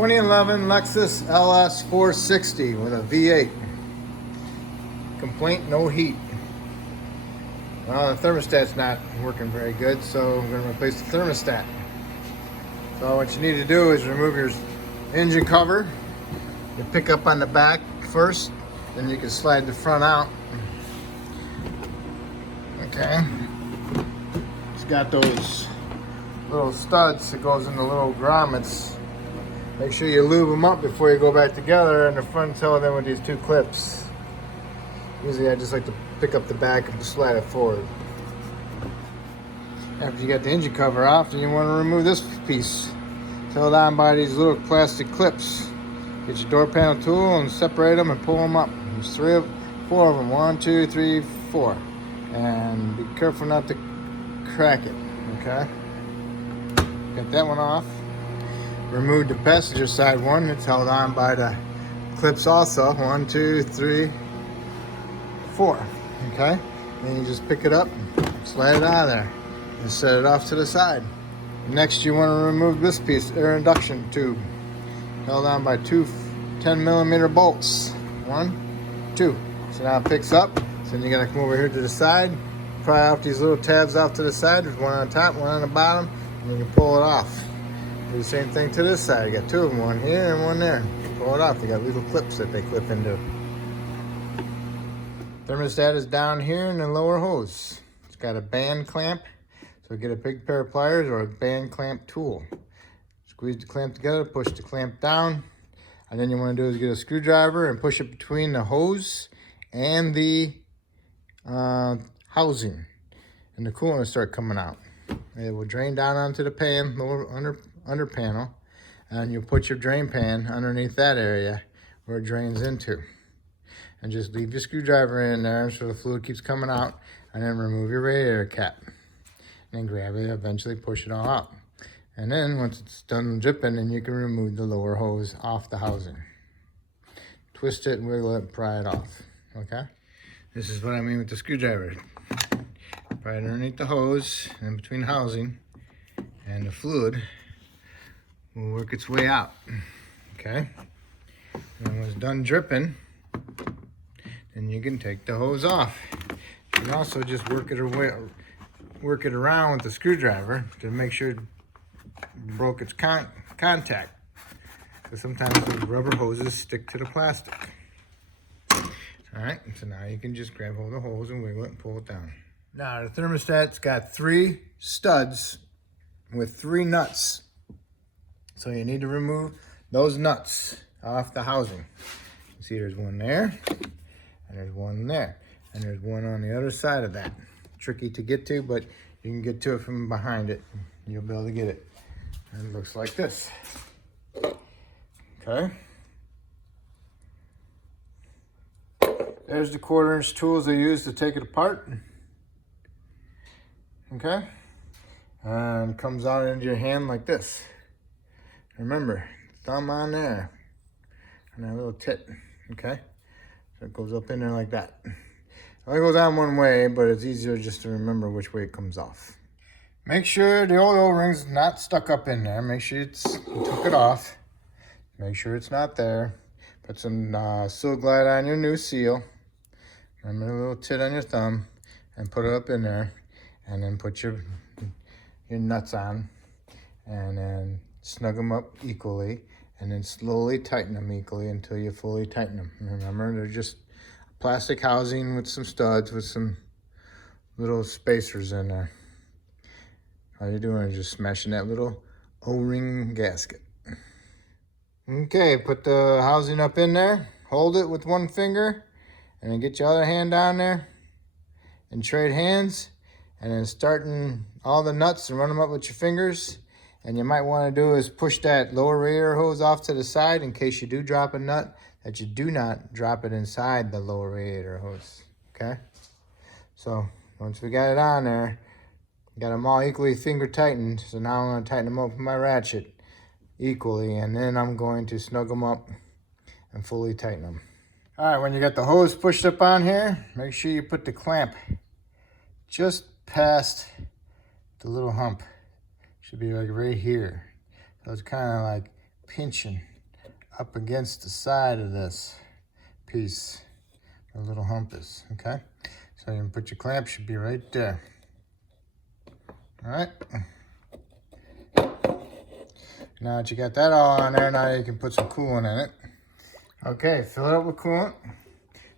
2011 Lexus LS 460 with a V8. Complaint, no heat. Well, the thermostat's not working very good, so I'm going to replace the thermostat. So what you need to do is remove your engine cover. You pick up on the back first, then you can slide the front out. Okay. It's got those little studs that goes in the little grommets. Make sure you lube them up before you go back together, and the front tail them with these two clips. Usually I just like to pick up the back and slide it forward. After you get the engine cover off, then you want to remove this piece. Held on by these little plastic clips. Get your door panel tool and separate them and pull them up. There's four of them. 1, 2, 3, 4. And be careful not to crack it. Okay. Get that one off. Remove the passenger side one. It's held on by the clips also. 1, 2, 3, 4. Okay. Then you just pick it up, slide it out of there, and set it off to the side. Next, you want to remove this piece, air induction tube, held on by two 10mm bolts. 1, 2. So now it picks up. So then you gotta come over here to the side, pry off these little tabs off to the side. There's one on the top, one on the bottom, and you can pull it off. Do the same thing to this side. You got two of them, one here and one there. Pull it off. They got little clips that they clip into. Thermostat is down here in the lower hose. It's got a band clamp. So get a big pair of pliers or a band clamp tool. Squeeze the clamp together, push the clamp down. And then you want to do is get a screwdriver and push it between the hose and the housing. And the coolant will start coming out. It will drain down onto the pan, lower under panel. And you'll put your drain pan underneath that area where it drains into. And just leave your screwdriver in there so the fluid keeps coming out. And then remove your radiator cap. And grab it, eventually push it all out. And then once it's done dripping, then you can remove the lower hose off the housing. Twist it, wiggle it, pry it off. Okay? This is what I mean with the screwdriver. Pry it underneath the hose and between the housing, and the fluid will work its way out. Okay? And when it's done dripping, then you can take the hose off. You can also just work it around with the screwdriver to make sure it broke its contact. Because sometimes the rubber hoses stick to the plastic. Alright, so now you can just grab hold of the hose and wiggle it and pull it down. Now the thermostat's got 3 studs with 3 nuts. So you need to remove those nuts off the housing. You see there's one there, and there's one there, and there's one on the other side of that. Tricky to get to, but you can get to it from behind it. You'll be able to get it. And it looks like this. Okay. There's the 1/4" tools they use to take it apart. Okay. And it comes out into your hand like this. Remember, thumb on there. And that little tit. Okay. So it goes up in there like that. It only goes on one way, but it's easier just to remember which way it comes off. Make sure the old O-ring's not stuck up in there. Make sure you took it off. Make sure it's not there. Put some Seal Glide on your new seal. Remember the little tit on your thumb, and put it up in there. And then put your nuts on, and then snug them up equally, and then slowly tighten them equally until you fully tighten them. Remember, they're just plastic housing with some studs with some little spacers in there. All you're doing is just smashing that little O-ring gasket. Okay, put the housing up in there, hold it with one finger, and then get your other hand down there and trade hands, and then starting all the nuts and run them up with your fingers. And you might want to do is push that lower radiator hose off to the side in case you do drop a nut, that you do not drop it inside the lower radiator hose. Okay? So once we got it on there, got them all equally finger tightened. So now I'm going to tighten them up with my ratchet equally, and then I'm going to snug them up and fully tighten them. All right, when you got the hose pushed up on here, make sure you put the clamp just past the little hump. Should be like right here. So it's kind of like pinching up against the side of this piece. The little hump is, okay? So you can put your clamp, should be right there. All right. Now that you got that all on there, now you can put some coolant in it. Okay, fill it up with coolant.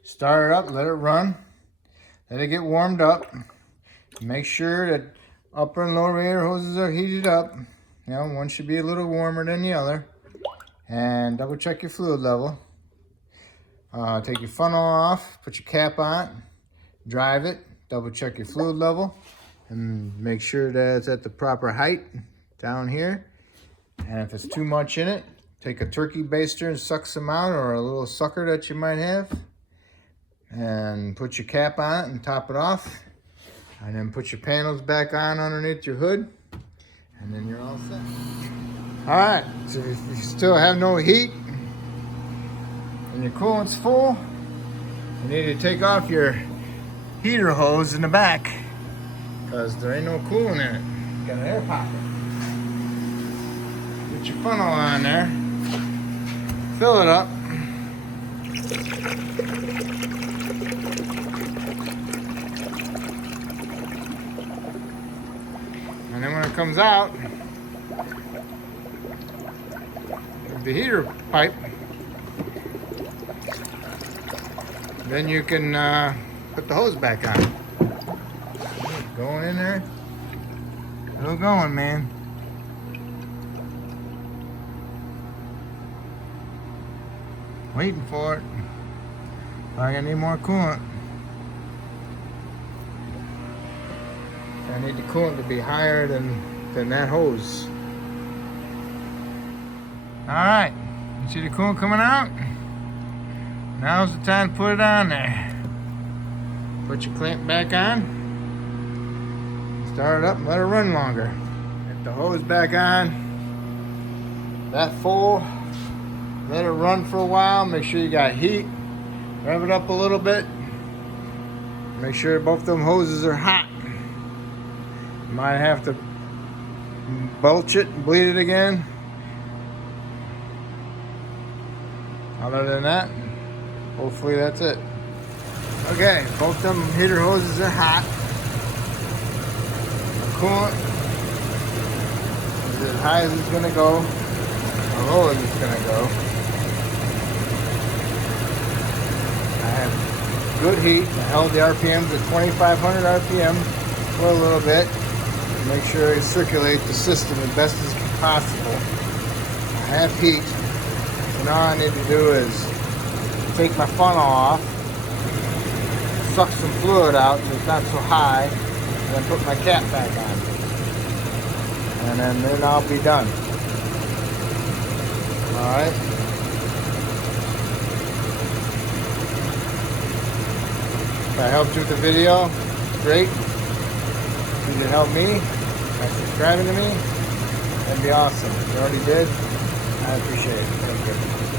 Start it up, let it run. Let it get warmed up. Make sure that upper and lower radiator hoses are heated up. You know, one should be a little warmer than the other. And double check your fluid level. Take your funnel off, put your cap on, drive it, double check your fluid level, and make sure that it's at the proper height down here. And if it's too much in it, take a turkey baster and suck some out, or a little sucker that you might have, and put your cap on it and top it off. And then put your panels back on underneath your hood, and then you're all set. All right, so if you still have no heat and your coolant's full, you need to take off your heater hose in the back, because there ain't no coolant in it. You got an air pocket. Put your funnel on there, fill it up. And then when it comes out of the heater pipe, then you can put the hose back on. Going in there. Still going, man. Waiting for it. I need more coolant. I need the coolant to be higher than that hose. All right, you see the coolant coming out? Now's the time to put it on there. Put your clamp back on. Start it up and let it run longer. Get the hose back on. That full. Let it run for a while. Make sure you got heat. Rev it up a little bit. Make sure both them hoses are hot. You might have to belch it and bleed it again. Other than that, hopefully that's it. Okay, both them heater hoses are hot. The coolant is as high as it's gonna go, or low as it's gonna go. I have good heat. I held the RPMs at 2,500 RPM for a little bit. Make sure I circulate the system as best as possible. I have heat. So now all I need to do is take my funnel off, suck some fluid out so it's not so high, and then put my cap back on. And then I'll be done. Alright. If I helped you with the video, great. If you can help me by subscribing to me, that'd be awesome. If you already did, I appreciate it. Thank you.